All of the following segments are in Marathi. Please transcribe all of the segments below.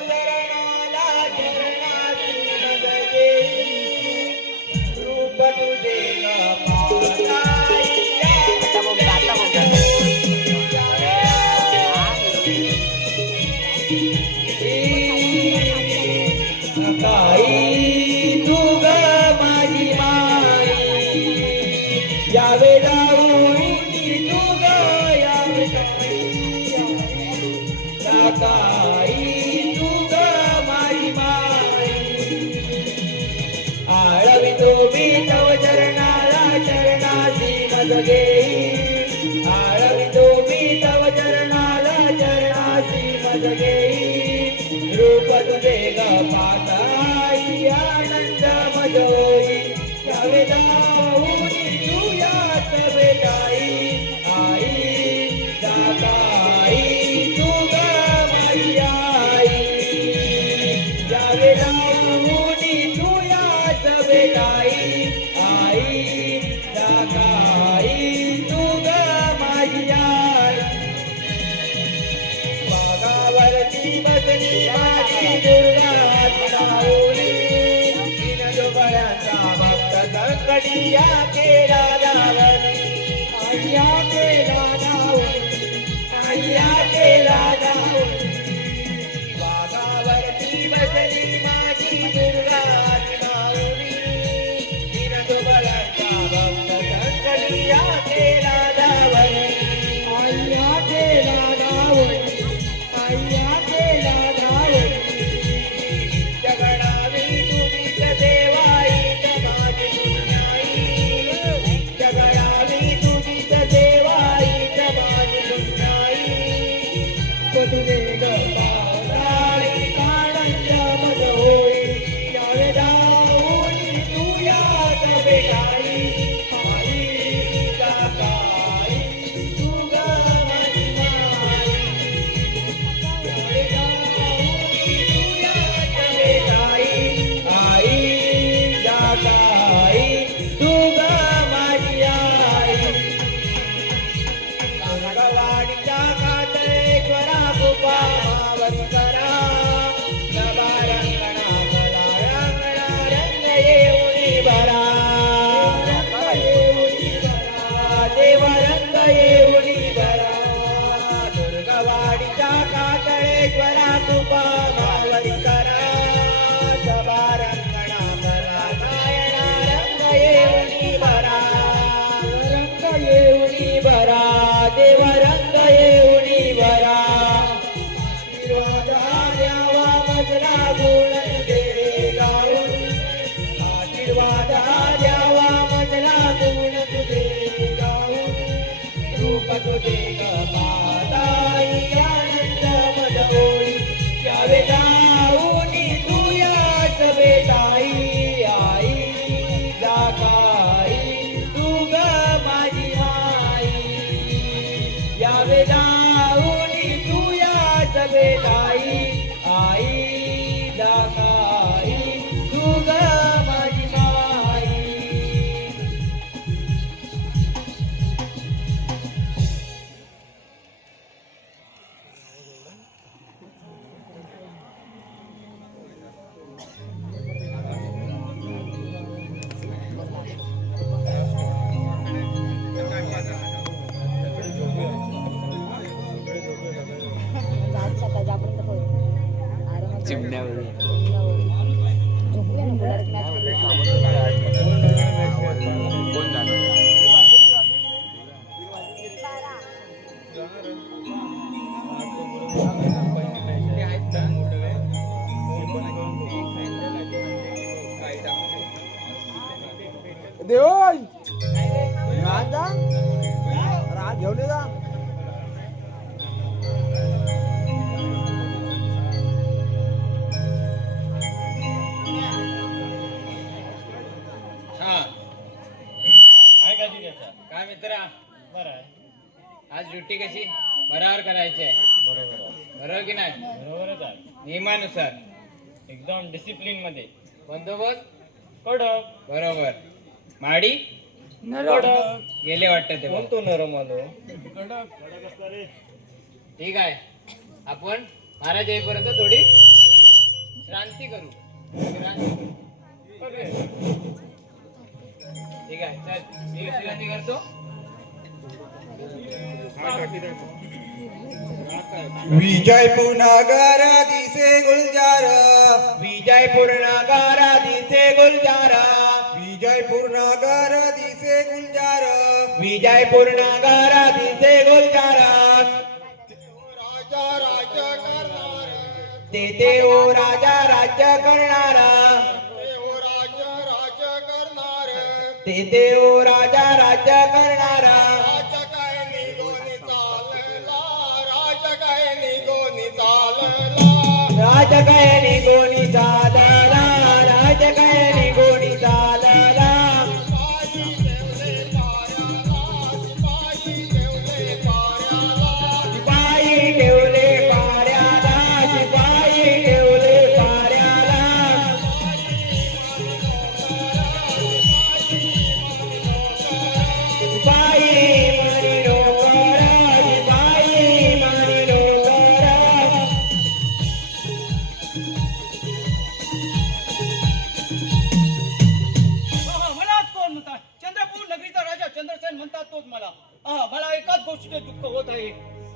चरणाला चरणाची मज येई रूप तुझे ग पाहताई काही तू ग माझी माई यावे जाऊन तू ग यावे काही तू ग माझी माई आळवितो मी तव चरणाला चरणाची मज घेई आळवितो मी तव चरणाला चरणाची मज घेई रूप तुझे ग पाहताई आनंद मज होई यावे जाऊन तू यात भेटाई आई जाताई तू ग माझी आई यावे जाऊन तू यात भेटाई आई जाताई तू ग माझी आई वाघावरती बसली माझी दुर्गा राहुली तीन डोबळ्यांचा भक्त संकटिया केला धावली आय्या केला धावली आय्या केला धावली वाघावरती बसली माझी दुर्गा राहुली तीन डोबळ्यांचा भक्त संकटिया केला धावली आय्या केला धावली आय्या केला धावली जगडावी तुझीच देवाईच माझी पुण्याई जगडावी तुझीच देवाईच माझी पुण्याई तुझे ग पाहताई आनंद मज होई यावे जाऊन तू यात भेटाई आई जाताई तू ग माझी माई यावे जाऊन तू यात भेटाई आई जाताई तू ग माझी आई गवाडीच्या कातळेश्वरा कृपा मावंतरा नभा रंगणा कला रंगणा रंग येऊनी भरा देव रंग येऊनी भरा दुर्गवाडीच्या कातळेश्वरा कृपा मावंतरा नभा रंगणा कला नायणा रंग येऊनी भरा रंग येऊनी भरा देव रंग येऊनी भरा आशीर्वाद द्यावा मजला गुण तुझे गाऊन आशीर्वाद द्यावा मजला गुण तुझे गाऊन रूप तुझे ग पाहताई आनंद मज होई यावे जाऊन तू यात भेटाई आई जाताई तू ग माझी आई यावे जाऊन तू यात भेटाई आई जाताई तू ग माझी माई चिमण्यावर कोण जाणार देव राज जा राज घेऊन ये जा काय मित्रा बरं आज ड्युटी कशी बरोबर करायची आहे बरोबर की नाही बरोबरच आहे नियमानुसार एकदम डिसिप्लिन मध्ये बंदोबस्त कडक बरोबर माडी कडक गेले वाटतं ते बोलतो नरम आलो ठीक आहे आपण महाराज येईपर्यंत थोडी श्रांती करू. विश्रांती करू. ठीक आहे चल मी विश्रांती करतो. विजयपूर नगर दिसे गुलजार, विजयपूर नगर दिसे गुलजार, विजयपूर नगर दिसे गुलजार, विजयपूर नगर दिसे गुलजार. राजा राज्य करणार, तेथे ओ राजा राज्य करणार, तेथे ओ राजा राज्य करणार. राजकायनी गोनी चालला, राजकायनी गोनी चालला. शिपाई ठेवले पाऱ्याला, शिपाई ठेवले पाऱ्याला. शिपाई मारी नोकर, शिपाई मारी नोकर. मलाच कोण म्हणतात? चंद्रपूर नगरीचा राजा चंद्रसेन म्हणतात तोच मला. मला एकाच गोष्टीचे दुःख होत आहे.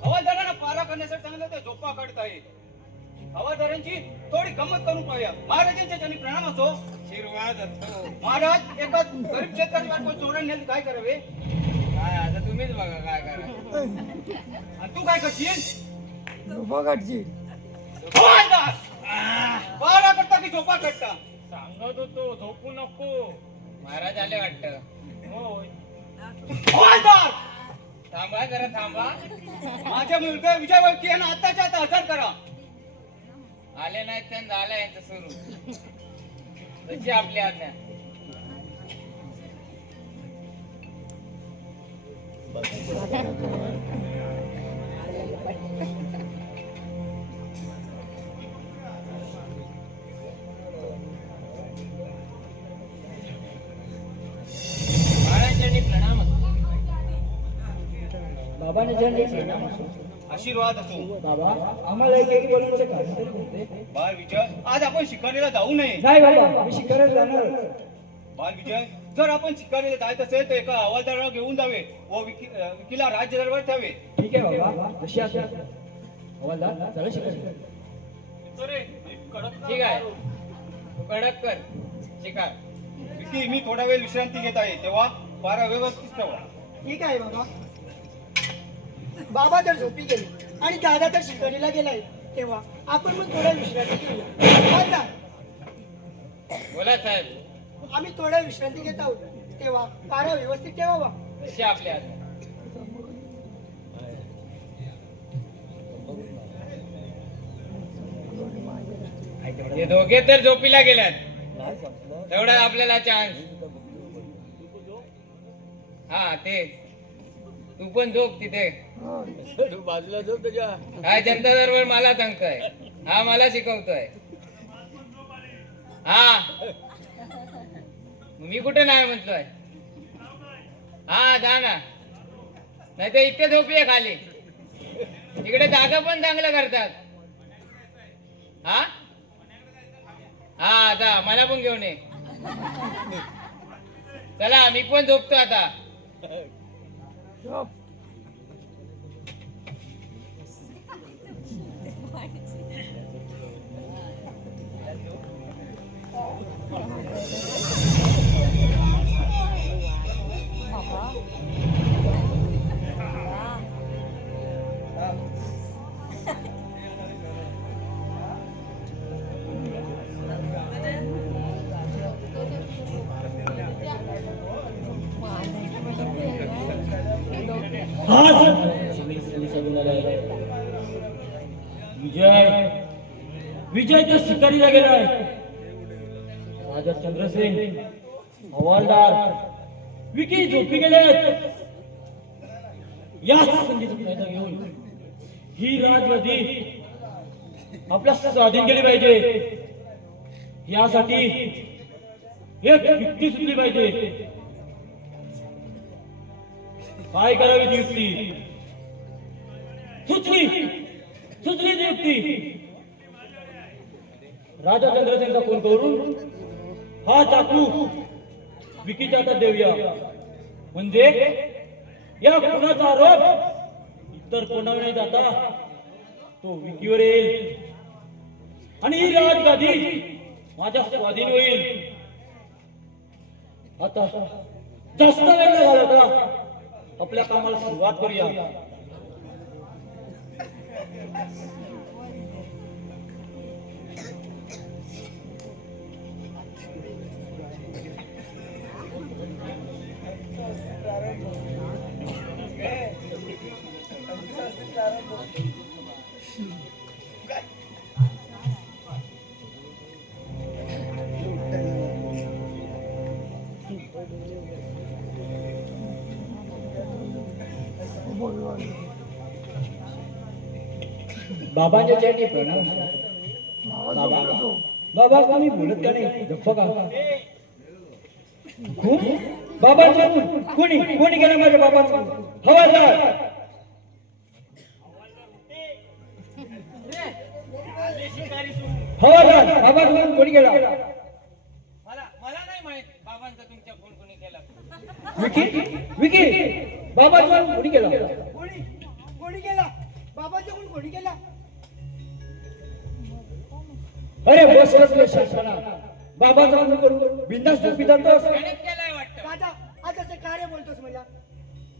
हवालदारांना पारा करण्यासाठी सांगितलं ते झोपा काढत आहे. हवालदारांची थोडी गंमत करून पाहूया. महाराजांच्या जनी प्रणाम असो. आशीर्वाद असतो. महाराज एका गरीब शेतकऱ्याला चोरण नेलं काय करावे? काय आता तुम्हीच बघा काय करा. आणि तू काय करशील? हवालदार पारा करता की झोपा करता? सांगत होतो झोपू नको. महाराज आले वाटतं. होय. हवालदार थांबा जरा थांबा. माझ्या मुलगा विजय वळकी यांना आत्ताच्या आता हजर करा. आले नाहीत त्यांना झालं यांचं सुरू. तशी आपली आज्ञा. महाराजांनी प्रणाम असो. आशीर्वाद असो. बाबा आम्हाला एक बोलण्याचं कारण तरी होते. बाल विजय आज आपण शिकारीला जाऊ नये. नाही बाबा मी शिकायला जाणार. बाल विजय जर आपण शिकारीला जायचं असेल तर एका हवालदाराला घेऊन जावे व विकीला राज्य दरबार ठेवावे. ठीक आहे बाबा कशी असेल हवालदार चला शिकायला. ठीक आहे तू कडक कर शिकार. विकी मी थोडा वेळ विश्रांती घेत आहे तेव्हा पारा व्यवस्थित ठेवा. ठीक आहे बाबा. बाबा तर झोपी गेले आणि दादा तर शिकारीला गेलाय तेव्हा आपण मग थोडा विश्रांती घेऊया. हवालदार, बोला साहेब. आम्ही थोडा विश्रांती घेत आहोत तेव्हा पारा व्यवस्थित ठेवावा. तशी आपली आज्ञा. हे दोघे तर झोपीला गेल्यात. तेवढा आपल्याला चान्स. हा ते तू पण झोप तिथे. बाजूला झोप त्याच्या. हा जनता दरबार मला सांगतोय. हा मला शिकवतोय. हा मी कुठे नाही म्हटलोय. हा जा ना नाही तर इथे झोपी खाली. इकडे जागा पण चांगलं करतात. हा हा जा मला पण घेऊन ये. चला मी पण झोपतो आता. विजय तर शिकारीला गेलाय. राजा चंद्रसेन हवालदार विकी झोपी गेलेत. याच संधीचा फायदा घेऊन ही राजगादी आपल्या स्वाधीन केली पाहिजे. यासाठी एक युक्ती सुचली पाहिजे. काय करावी ती युक्ती? सुचली ती युक्ती. राजा चंद्रसेनचा फोन करून हा चाकू विकीच्या हातात देऊया, म्हणजे या खुनाचा आरोप इतर कोणावर नाही जाता तो विकीवर येईल आणि ही राजगादी माझ्या स्वाधीन होईल. आता जास्त वेळ न घालवता आपल्या कामाला सुरुवात करूया. बाबांच्या चरणी प्रणाम. बाबा तुम्ही बोलत का नाही? गप्प का? बाबांचा कोणी कोणी गेला माझ्या बाबांचा? हवालदार हवालदार बाबा कोणी गेला? मला नाही माहित बाबांचा तुमच्या फोन कोणी केला. विकी विकी बाबांचा कोणी गेला? कोणी गेला? बाबाच्या कोणी गेला? अरे बस बसले शासना बाबाचा फोन करू बिंदास पितातोस. गणित केलाय वाटतं. राजा आज असं कार्य बोलतोस मला?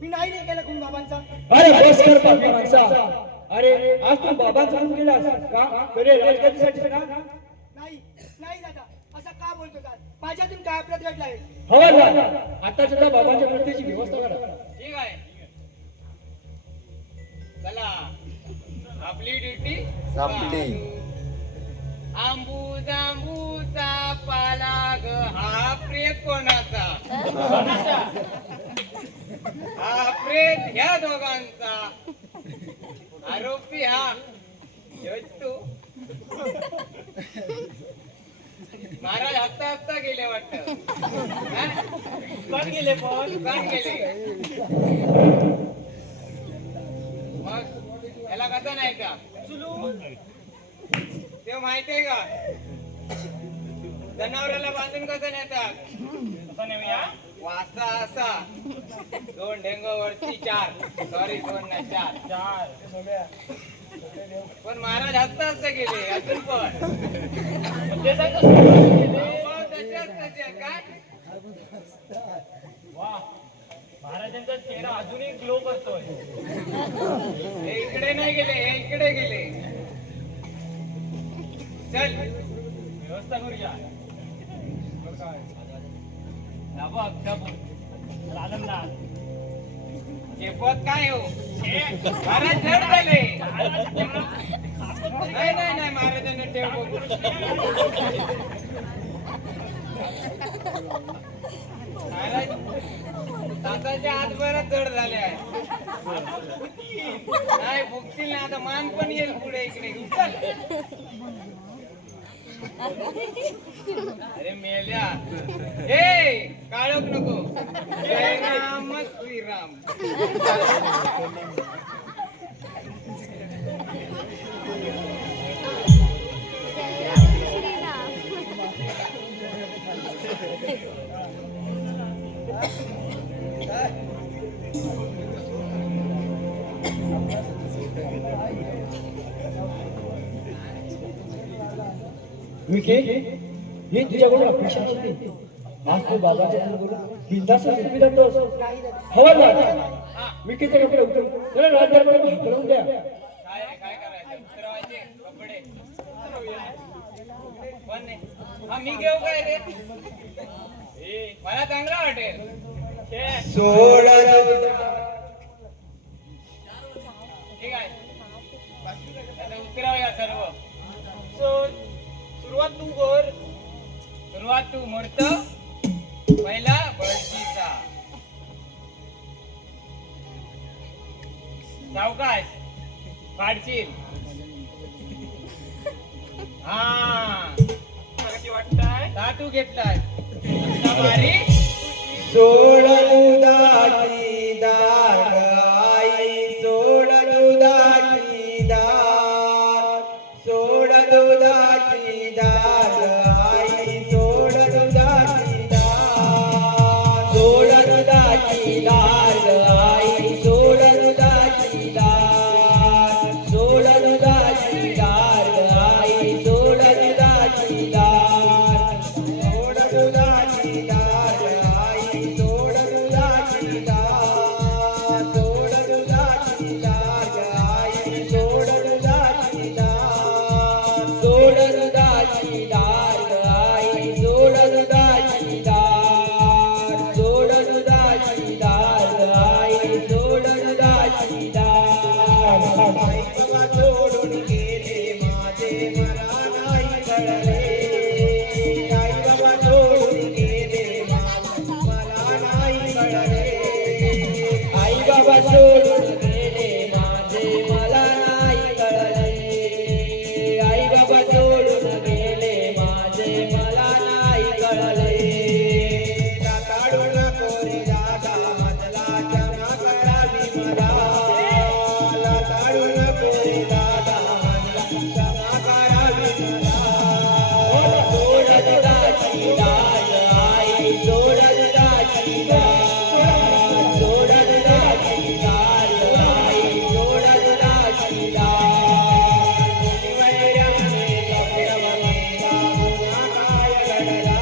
मी नाही केला खून बाबांचा. अरे बस कर पापी माणसा. अरे आज तू बाबांचा फोन केलास का? अरे राजकारणीसाठी ना? नाही नाही दादा, असं का बोलतोस आज? माझ्यातून काय आपल्यात घडलं आहे? हवालदार आता सुद्धा बाबांच्या मृत्यूची व्यवस्था करा. ठीक आहे, चला आपली ड्युटी संपली. आंबूचा पाला ग हा प्रेत कोणाचा? हा प्रेत ह्या दोघांचा. आरोपी हा ह्योच तू. महाराज हसता हसता गेले वाटत. कोण गेले? कोण गेले? मग याला कसं नाही का ते माहितीये का? जनावराला बांधून कसं नेतात? वासा असा 2 ढेंग वरती 4. सॉरी 2 नाही 4. पण महाराज हसता हसता गेले अजून पण. काय महाराजांचा चेहरा अजूनही ग्लो करतोय. हे इकडे नाही गेले, हे इकडे गेले. चल व्यवस्था करूया. चेपत काय हो? महाराज जड झाले. नाही नाही नाही महाराजांना ठेव. महाराज तासाच्या आत बरंच जड झाले आहे. नाही भुकतील ना आता. मान पण येईल पुढे इकडे. अरे मेल्या. हे काळोख नको. जय राम श्रीराम. विके ही तुझ्याकडून अपेक्षा नव्हती. आज तू बाबाच्या बिंदास पितातोस. हवालदार विकीचे कपडे उतरव. त्याला राजदरबारात हलवून द्या. काय करायचं? उतरवायचे कपडे. पण नाही. हा मी घेऊ काय रे? मला चांगला वाटेल. सोड ठीक आहे, आता उतरावूया सर्व. सुरुवात तू कर. सुरुवात तू मूर्त. पहिला बळशीचा. सावकाश काढशील. हा कशी वाटतंय? धातू घेतलाय. सवारी सोड दुधाची दार आई, सोड दुधाची दार, सोड दुधाची दार. आई बाबा सोडून गेले माझे मला नाही कळले आई बाबा सोडून गेले मला नाही कळले आई बाबा सोडून गेले माझे मला नाही कळले आई बाबा सोडून गेले माझे मला नाही कळले काढू नको रे दादा मधला क्षमा करावी मला काढू नको रे दादा मधला क्षमा करावी मला सोड दुधाची डाळ आई सोड दुधाची डाळ सोड दुधाची डाळ आई सोड दुधाची डाळ वैराने कपिरवने बाबुना काय घडला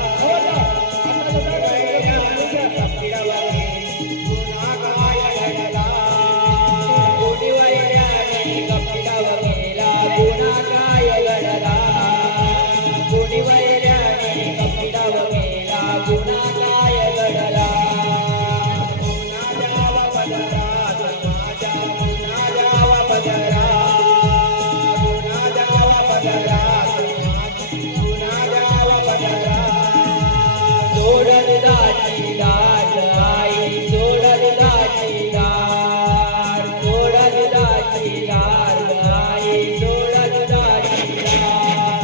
सोडल दाची दाज आई सोडल दाची दार सोडल दाची दार आई सोडल दाची दार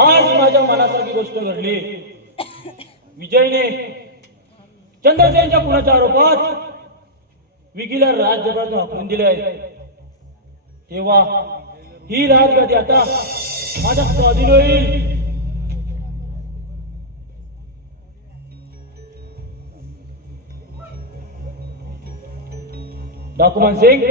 आज माझ्या मनासारखी गोष्ट घडली. विजयने चंद्रसेनच्या खुनाच्या आरोपात विकीला राजदरबारातून हाकलून दिले. तेव्हा ही राजगादी आता माझ्या स्वाधीन होईल. डॉक्युमेंट सिंग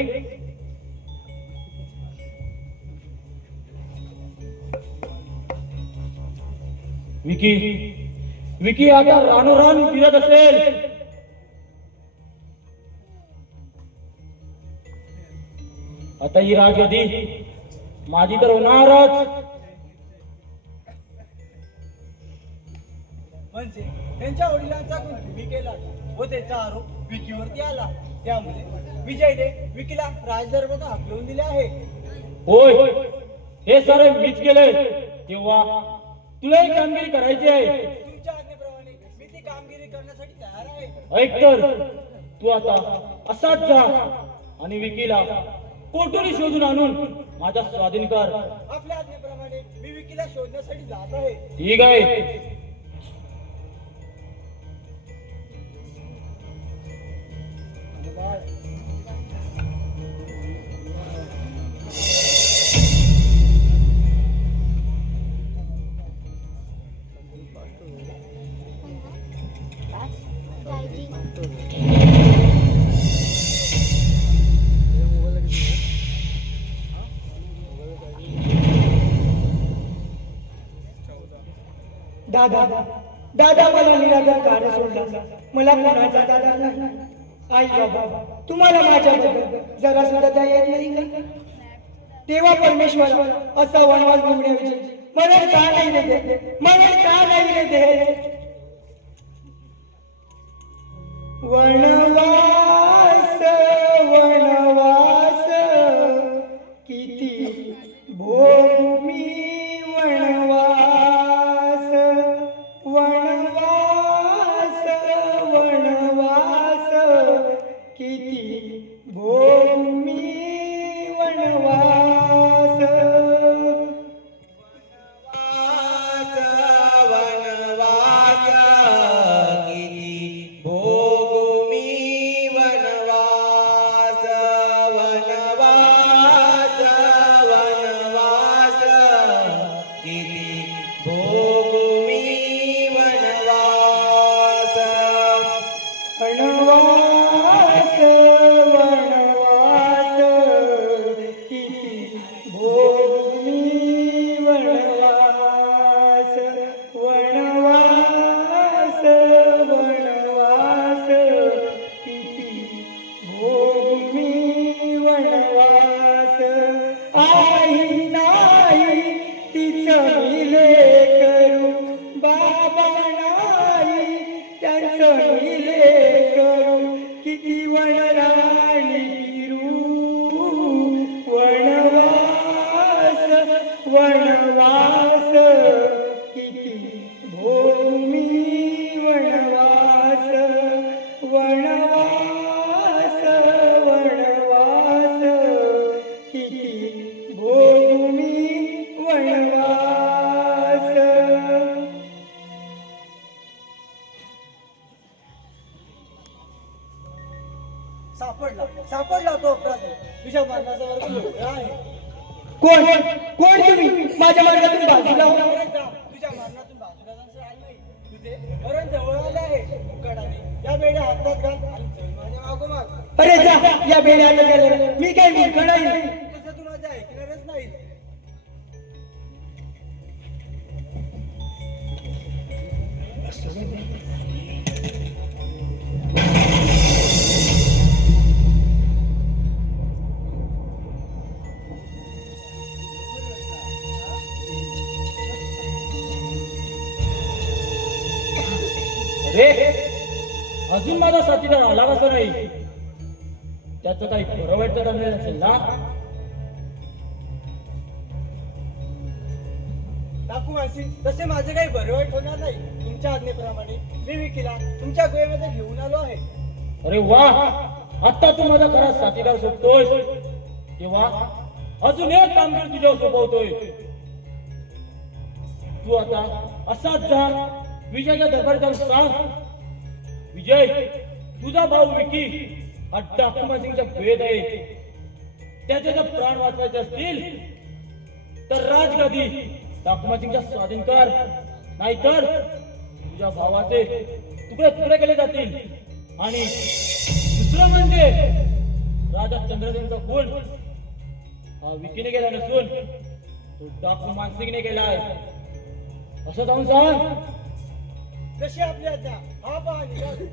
विकी आता रानोरान फिरत असेल. आता ही राजगादी माझी तर होणारच. म्हणजे त्यांच्या वडिलांचा खून विकेला व त्याचा आरोप विकीवरती आला. त्यामुळे विजयने विकीला राजदरबारात हाकलून दिले आहे. होय, हे सारे मीच केले. तेव्हा तुला एक कामगिरी करायची आहे. तुमच्या आज्ञेप्रमाणे मी ती कामगिरी करण्यासाठी तयार आहे. ऐक तर, तू आता असाच जा आणि विकीला कोठूनही शोधून आणून माझ्या स्वाधीन कर. आपल्या आज्ञेप्रमाणे मी विकीला शोधण्यासाठी जात आहे. ठीक आहे. दादा दादा मला निराधार कार्य सोडला. मला कोणाचा दादा नाही. आई बाबा तुम्हाला माझ्याबद्दल जरा सुद्धा दया येत नाही का? तेव्हा परमेश्वर असा वनवास भोगण्याऐवजी मला का नाही रे दे, मला का नाही रे दे. वनवास वनवास किती भोमी वनवास वनवास वनवास किती भोमी वनवास. वनवास किती भोगुमी वनवास कोण कोण तुम्ही माझ्या मार्गातून बाजूला हो. तुझ्या मरणातून बाजूला जाणं आलं नाही. तुझे मरण जवळ आले आहे. मुकाटाने या बेड्या हातात घाल आणि चल माझ्या मागोमाग. अरे जा या बेड्याला गेले मी काय मूर्ख नाही. तसं तू माझं ऐकणारच नाही. अरे अजून माझा साथीदार आला कसं नाही? त्याचं काही खरं वाईट तर ठरलेलं असेल ना? टाकू मानसी तसे माझे काही बरे वाईट होणार नाही. तुमच्या आज्ञेप्रमाणे मी विकीला तुमच्या गुहेमध्ये घेऊन आलो आहे. अरे वा, आता तू माझा खरा साथीदार शोधतोय तेव्हा अजून एक कामगिरी तुझ्यावर सोपवतोय. तू आता असाच जा विजयच्या दरबारी जाऊन सांग, विजय तुझा भाऊ विकी हा डाकुमा सिंगच्या भेद आहे. त्याचे जर प्राण वाचवायचे असतील तर राजगादी डाकुमा सिंगच्या स्वाधीन कर, नाहीतर तुझ्या भावाचे तुकडे तुकडे केले जातील. आणि दुसरं म्हणजे राजा चंद्रसेनचा खून हा विकीने केला नसून तो डाकू मानसिंगने केलाय असं जाऊन सांग. जशी आपली आज्ञा. हा पहा निघालो.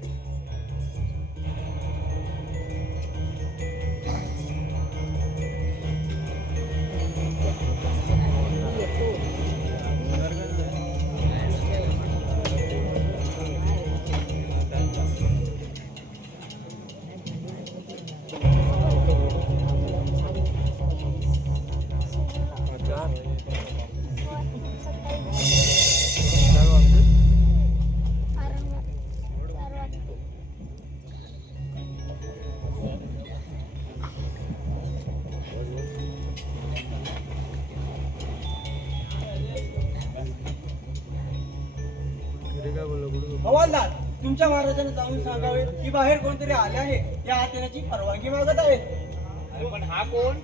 हवालदार तुमच्या महाराजांना जाऊन सांगावे की बाहेर कोणतरी आले आहे. या हातेण्याची परवानगी मागत आहेत. अरे पण हा कोण?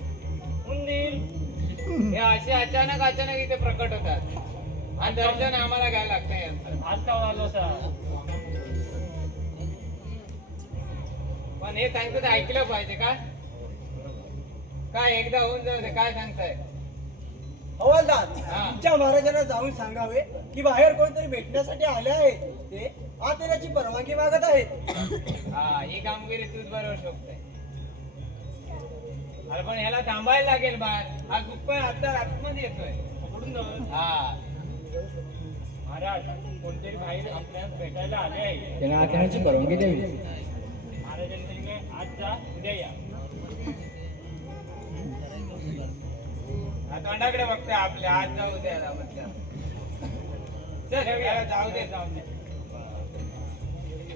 उंदीर. हे असे अचानक इथे प्रकट होतात आणि दर्शन आम्हाला घ्यायला लागतं यांचं. आता आलो पण हे सांगतो ते ऐकलं पाहिजे का? काय एकदा होऊन जाऊ दे. काय सांगताय? हवालदार हा. तुमच्या महाराजांना जाऊन सांगावे की बाहेर कोणतरी भेटण्यासाठी आले आहेत. ते हातेण्याची परवानगी मागत आहेत. हा, ही कामगिरी तूच बरोबर शोधतोय. अरे पण ह्याला थांबायला लागेल बाहेर. हा गुप्पा आता आतमध्ये येतोय. हा महाराज कोणतरी बाहेर आपल्याला भेटायला आले आहे. त्यांना आख्यानाची परवानगी द्यावी. महाराजांनी आज जा उद्या या. हा तोंडाकडे बघतोय आपल्या. आज जाऊ द्या जाऊ दे.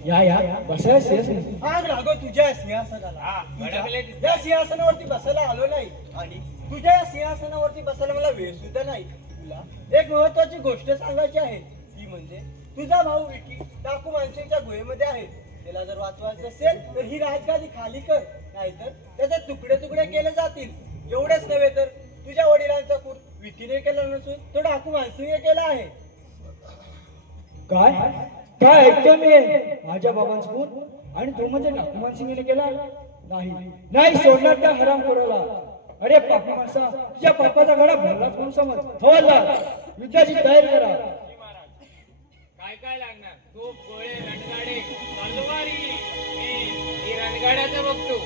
या बसायला शेस आग लागो तुझ्या सिंहासनाला. हा, भडकले दिसतात. या सिंहासनावरती बसायला आलो नाही आणि तुझ्या या सिंहासनावरती बसायला मला वेळ सुद्धा नाही. तुला एक महत्वाची गोष्ट सांगायची आहे. ती म्हणजे तुझा भाऊ विकी डाकू माणसांच्या गुहेमध्ये आहे. त्याला जर वाचवायचं असेल तर ही राजगादी खाली कर, नाहीतर त्याचे तुकडे तुकडे केले जातील. एवढेच नव्हे तर तुझ्या वडिलांचा खून विकीने केला नसून तो डाकू माणसाने केला आहे. काय काय ऐकतो मी माझ्या बाबांचा खून आणि तो म्हणजे डाकू मानसिंगने केला. नाही नाही सोडणार त्या हरामखोराला. अरे पापी माणसा तुझ्या पापाचा घडा भरला कोण समज. हवालदार युद्धाची तयारी करा. काय लागणार? तोप, गोळे, रणगाडे, तलवारी. ही रणगाड्याचं बघतो.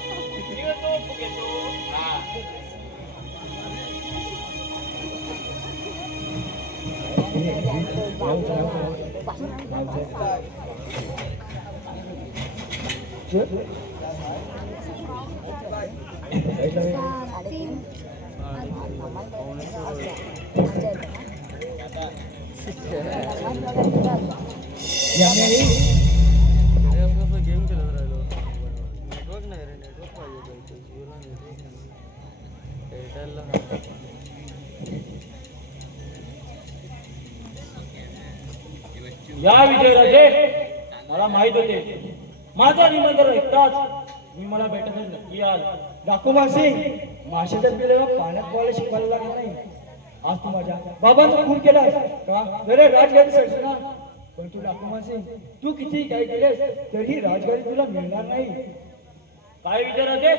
तोप घेतो. हा गेम खेळत राहिलो. नेटवर्क नाही रे. नेटवर्क पाहिजे. जिओला नेटवर्क नाही. एअरटेलला या विजयराजे मला माहित होते माझा निमंत्रण ऐकताच मी मला भेटण्यासाठी नक्की याल. डाकू मानसिंग माशाच्या पिल्लाला पाण्यात पोहायला शिकवायला लागत नाही. आज तू माझ्या बाबांचा खून केला का जरे राजगादी सरशी ना. पण तू डाकू माणसे, तू किती काय केलेस तरी राजगादी तुला मिळणार नाही. काय विजयराजे,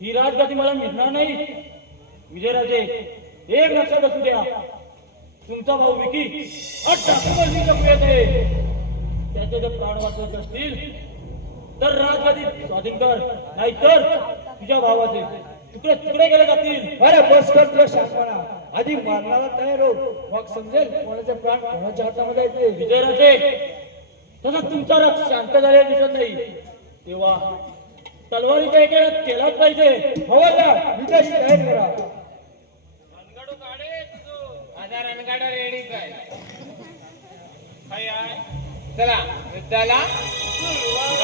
ही राजगादी मला मिळणार नाही. विजयराजे, एक लक्षात असू द्या, तुमचा भाऊ विकी त्याचे जर प्राण वाचवत असतील तर राजगादी स्वाधीन कर, नाहीतर तुझ्या भावाचे तुकडे तुकडे केले जातील. अरे बस कर तुझ्या शांतपणा. आधी मारणारा तयार हो, मग समजेल कोणाचे प्राण कोणाच्या हातामध्ये येते. विजयराजे, तसा तुमचा रथ शांत झालेला दिसत नाही, तेव्हा तलवारीचा एक वेळा केलाच पाहिजे. हवालदार विदेशी तयार करा. रणगाडू काढे तुझं. माझा रणगाडा रेडीच आहे. काय आहे? चला युद्धाला सुरुवात.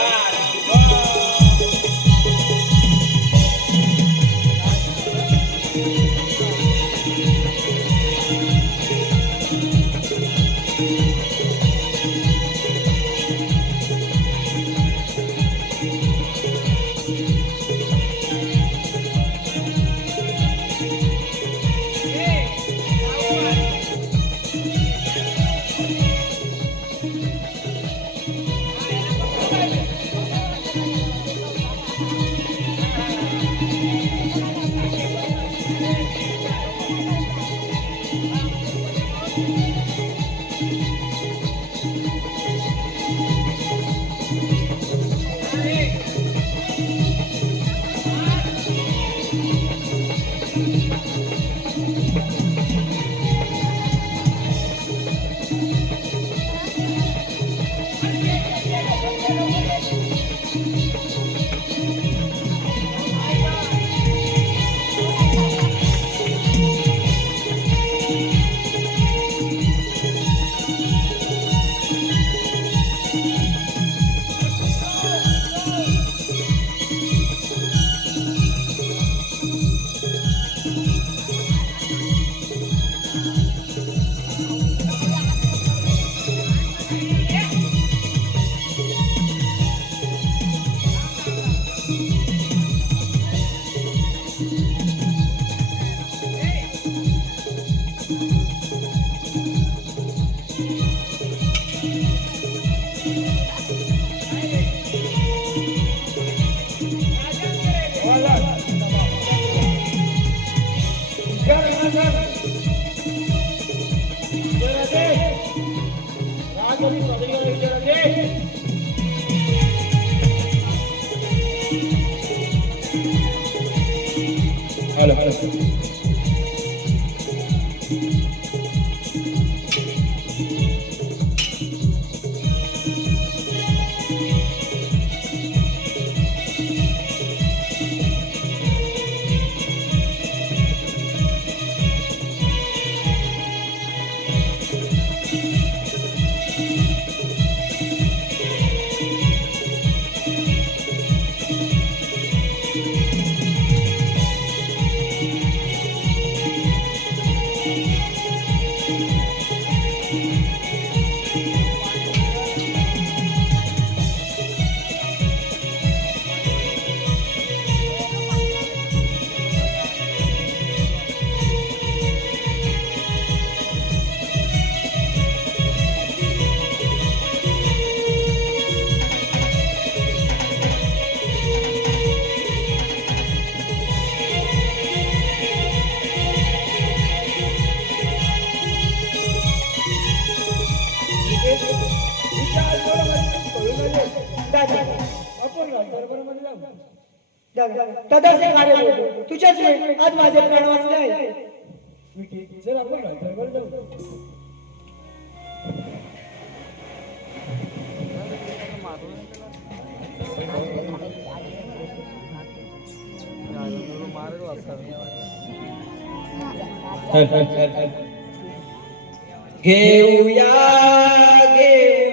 दादाचे कार्य होतो तुझ्याच वेळी आज माझे प्राण वाचले आहे. विकी, चल आपण दरबार जाऊ. घेऊया घेऊया